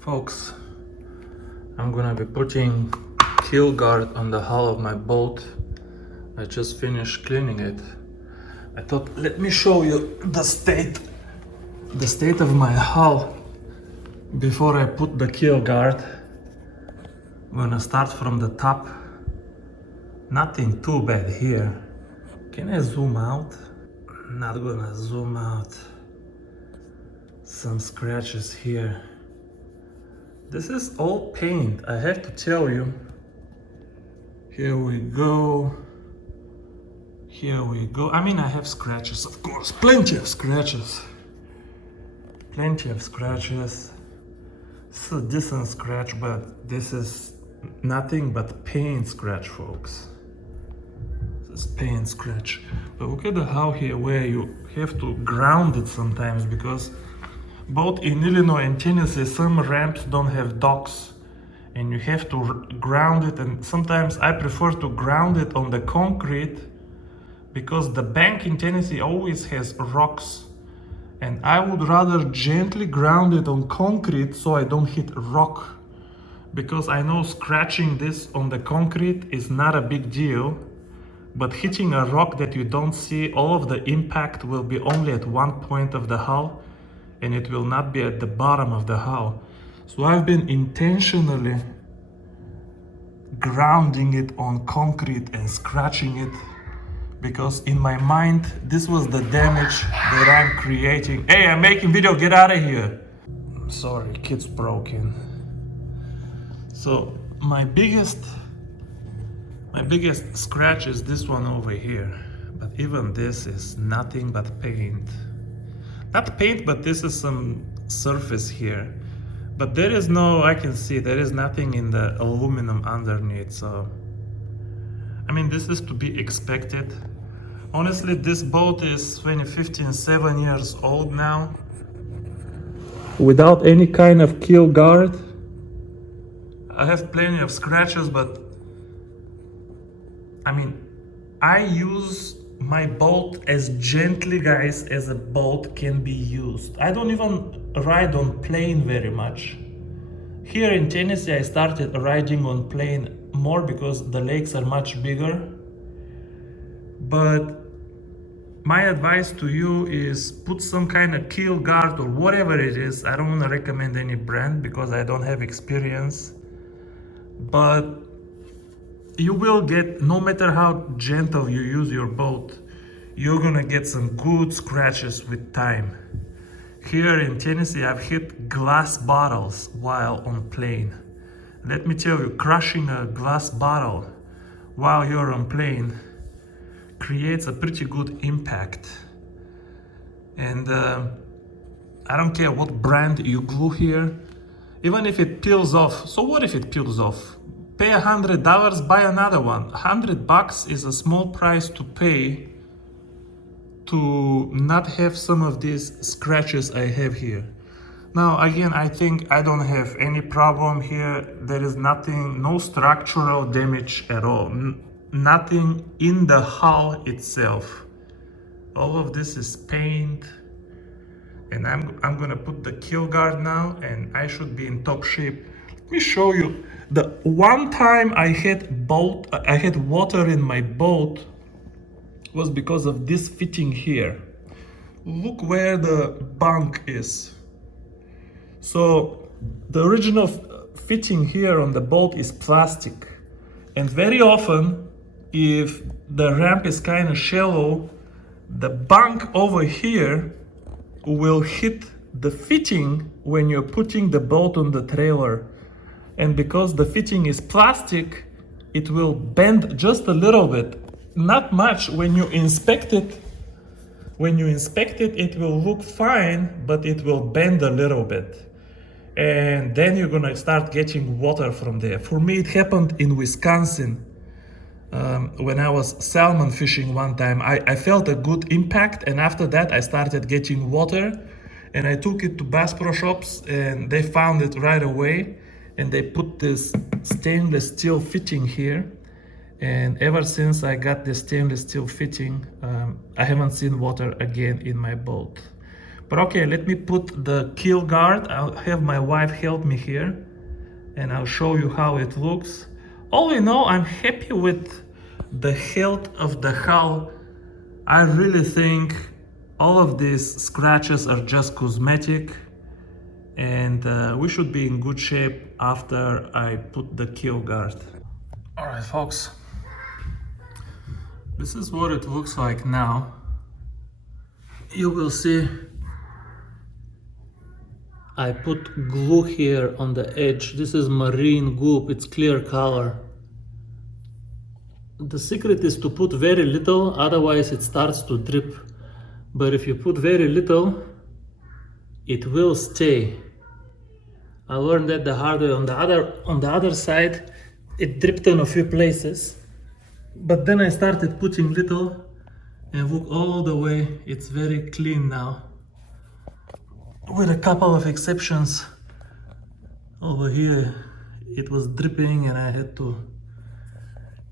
Folks, I'm gonna be putting keel guard on the hull of my boat. I just finished cleaning it. I thought, let me show you the state of my hull before I put the keel guard. I'm gonna start from the top. Nothing too bad here. Can I zoom out? Not gonna zoom out. Some scratches here. This is all paint, I have to tell you. Here we go. Here we go. I mean, I have scratches, of course. Plenty of scratches. Plenty of scratches. It's a decent scratch, but this is nothing but paint scratch, folks. This is paint scratch. But look at the hull here, where you have to ground it sometimes, because both in Illinois and Tennessee, some ramps don't have docks, and you have to ground it. And sometimes I prefer to ground it on the concrete, because the bank in Tennessee always has rocks, and I would rather gently ground it on concrete so I don't hit rock, because I know scratching this on the concrete is not a big deal, but hitting a rock that you don't see, all of the impact will be only at one point of the hull, and it will not be at the bottom of the hull. So I've been intentionally grounding it on concrete and scratching it, because in my mind, this was the damage that I'm creating. Hey, I'm making video, get out of here. Sorry, kid's broken. So my biggest scratch is this one over here. But even this is nothing but paint. Not paint, but this is some surface here. But there is no, I can see, there is nothing in the aluminum underneath. So, I mean, this is to be expected. Honestly, this boat is 7 years old now. Without any kind of keel guard. I have plenty of scratches, but I mean, I use my boat as gently, guys, as a boat can be used. I don't even ride on plane very much. Here in Tennessee, I started riding on plane more because the lakes are much bigger. But my advice to you is put some kind of keel guard or whatever it is. I don't want to recommend any brand because I don't have experience. But you will get, no matter how gentle you use your boat, you're gonna get some good scratches with time. Here in Tennessee, I've hit glass bottles while on plane. Let me tell you, crushing a glass bottle while you're on plane creates a pretty good impact. And I don't care what brand you glue here, even if it peels off. So what if it peels off? Pay $100, buy another one. $100 is a small price to pay to not have some of these scratches I have here. Now, again, I think I don't have any problem here. There is nothing, no structural damage at all. Nothing in the hull itself. All of this is paint. And I'm gonna put the keel guard now, and I should be in top shape. Let me show you. The one time I had water in my boat was because of this fitting here. Look where the bunk is. So the original fitting here on the boat is plastic. And very often, if the ramp is kind of shallow, the bunk over here will hit the fitting when you're putting the boat on the trailer. And because the fitting is plastic, it will bend just a little bit. Not much. When you inspect it, it will look fine, but it will bend a little bit. And then you're gonna start getting water from there. For me, it happened in Wisconsin. When I was salmon fishing one time, I felt a good impact, and after that I started getting water, and I took it to Bass Pro Shops, and they found it right away, and they put this stainless steel fitting here, and ever since I got this stainless steel fitting, I haven't seen water again in my boat. But okay, let me put the keel guard. I'll have my wife help me here and I'll show you how it looks. All in all, I'm happy with the health of the hull. I really think all of these scratches are just cosmetic, and we should be in good shape after I put the keel guard. All right, folks, this is what it looks like now. You will see I put glue here on the edge. This is marine goop, it's clear color. The secret is to put very little, otherwise it starts to drip. But if you put very little, it will stay. I learned that the hard way. On the other side, it dripped in a few places. But then I started putting little, and look, all the way, it's very clean now. With a couple of exceptions. Over here, it was dripping and I had to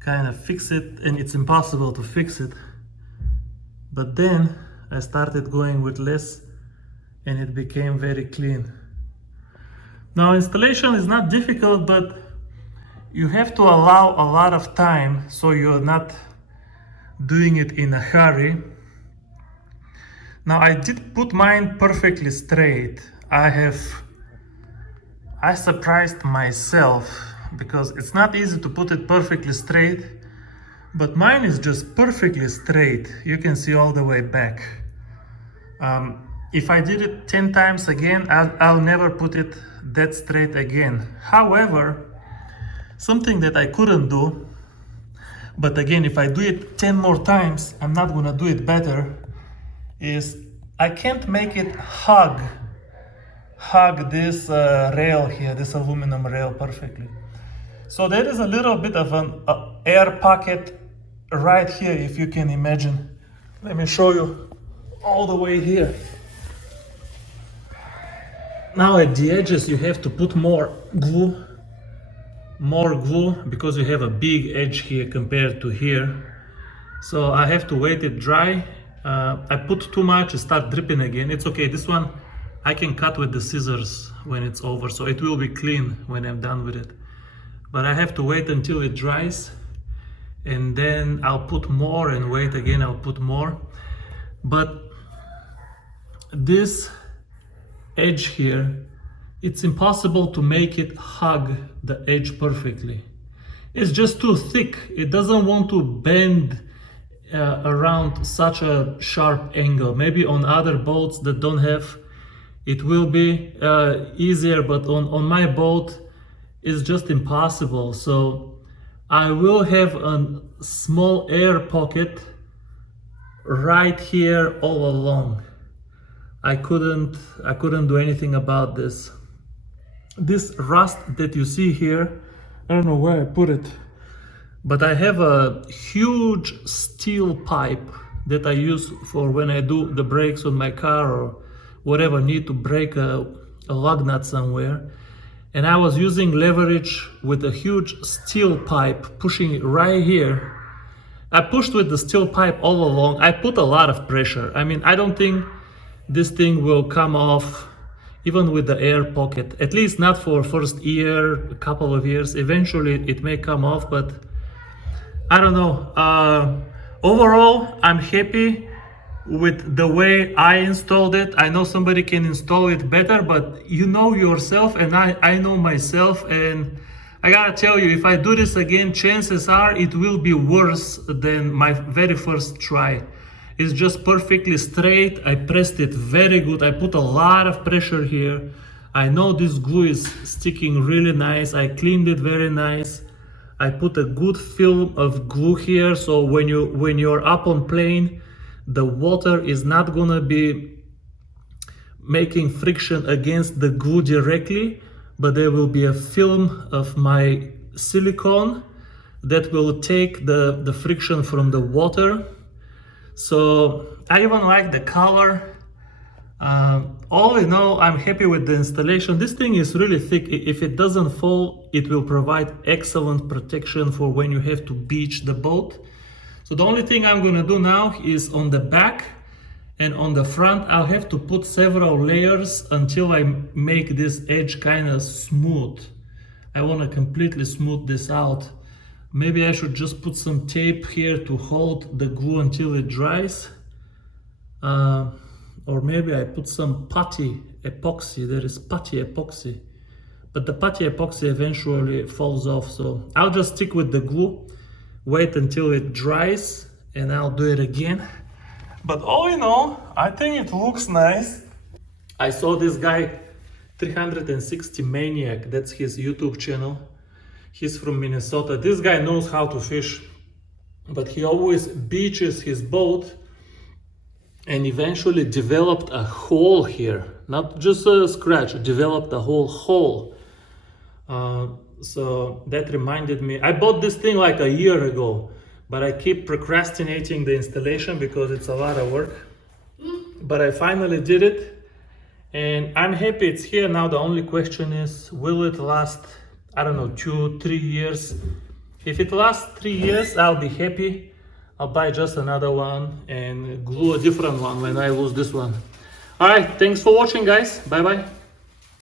kind of fix it, and it's impossible to fix it. But then I started going with less and it became very clean. Now, installation is not difficult, but you have to allow a lot of time so you're not doing it in a hurry. Now, I did put mine perfectly straight. I surprised myself because it's not easy to put it perfectly straight, but mine is just perfectly straight. You can see all the way back. If I did it 10 times again, I'll never put it that straight again. However, something that I couldn't do, but again, if I do it 10 more times, I'm not gonna do it better, is I can't make it hug this rail here, this aluminum rail perfectly. So there is a little bit of an air pocket right here, if you can imagine. Let me show you all the way here. Now at the edges you have to put more glue because you have a big edge here compared to here. So I have to wait it dry. I put too much, it starts dripping again. It's okay, this one I can cut with the scissors when it's over, so it will be clean when I'm done with it. But I have to wait until it dries, and then I'll put more and wait again, I'll put more. But this edge here, it's impossible to make it hug the edge perfectly. It's just too thick. It doesn't want to bend around such a sharp angle. Maybe on other boats that don't have, it will be easier, but on my boat it's just impossible. So I will have a small air pocket right here all along. I couldn't do anything about this. This rust that you see here, I don't know where I put it, but I have a huge steel pipe that I use for when I do the brakes on my car or whatever, need to break a lug nut somewhere. And I was using leverage with a huge steel pipe, pushing it right here. I pushed with the steel pipe all along. I put a lot of pressure. I mean, I don't think this thing will come off even with the air pocket, at least not for first year, a couple of years. Eventually it may come off, but I don't know. Overall, I'm happy with the way I installed it. I know somebody can install it better, but you know yourself and I know myself, and I gotta tell you, if I do this again, chances are it will be worse than my very first try. It's just perfectly straight. I pressed it very good. I put a lot of pressure here. I know this glue is sticking really nice. I cleaned it very nice. I put a good film of glue here, so when you're up on plane, the water is not gonna be making friction against the glue directly, but there will be a film of my silicone that will take the friction from the water. So I even like the color. All in all, I'm happy with the installation. This thing is really thick. If it doesn't fall, it will provide excellent protection for when you have to beach the boat. So the only thing I'm gonna do now is on the back, And on the front, I'll have to put several layers until I make this edge kind of smooth. I want to completely smooth this out. Maybe I should just put some tape here to hold the glue until it dries. Or maybe I put some putty epoxy. There is putty epoxy. But the putty epoxy eventually falls off. So I'll just stick with the glue, wait until it dries, and I'll do it again. But all in all, I think it looks nice. I saw this guy, 360 Maniac, that's his YouTube channel. He's from Minnesota. This guy knows how to fish, but he always beaches his boat and eventually developed a hole here. Not just a scratch, developed a whole hole. So that reminded me, I bought this thing like a year ago, but I keep procrastinating the installation because it's a lot of work. But I finally did it, and I'm happy it's here now. The only question is, will it last, I don't know, 2-3 years? If it lasts 3 years, I'll be happy. I'll buy just another one and glue a different one when I lose this one. All right, thanks for watching, guys. Bye bye.